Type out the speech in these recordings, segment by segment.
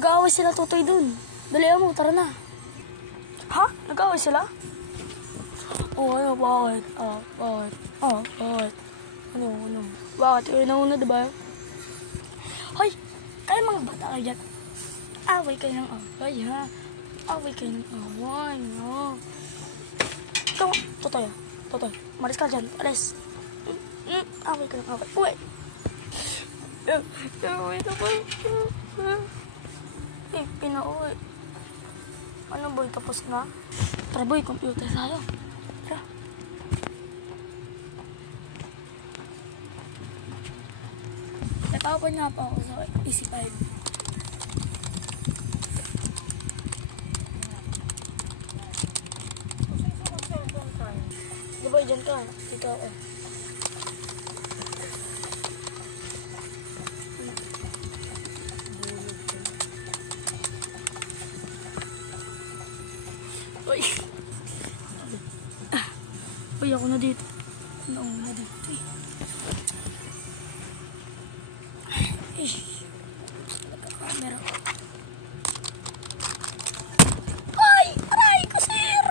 Nag-aaway sila, Totoy, dun. Dalihan mo, tara na. Ha? Nag-aaway sila? Oh, ano, bakit? Bakit? Bakit? Ano? Bakit? Ikaw nauna, diba? Hoy! Kayo mga bata kayo dyan. Away kayo ng away, ha? Away kayo ng away, ha? Ikaw, Totoy, maris ka dyan. Alis. Away ka ng away. Uy! Away na ba? Pinauwi. Ano boy, tapos na? Tara boy, computer tayo. Tara. Natapan nga pa ako sa EC5. Di boy, dyan ka. Ikaw eh. Uy! Uy, ako na dito. Nauna dito eh. Nagka-camera ko. Ay! Aray ko, sir!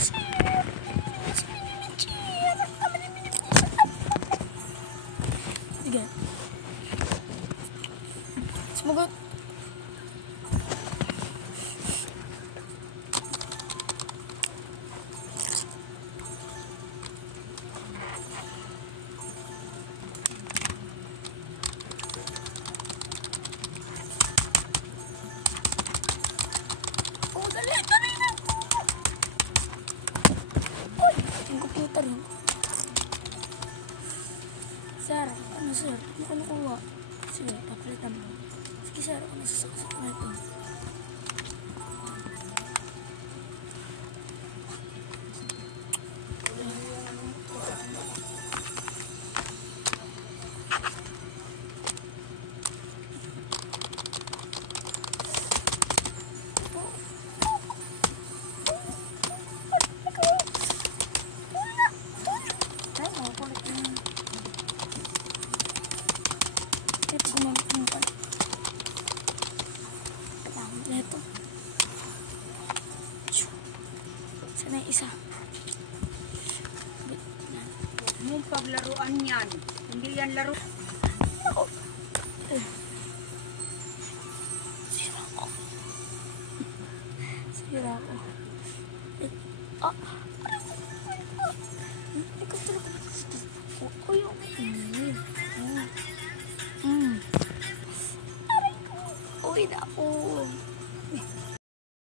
Sir! Sige. Sumugot. Sir, ano sir? Ano ka nakuha? Sige, papalitan mo. Sige sir, ako nasasaksak na ito. Ito. Sana yung isa. Anong paglaruan yan? Hindi yan laro. Ako. Sira ko. Sira ko. Ikaw talaga. Kuya. Uy na ako.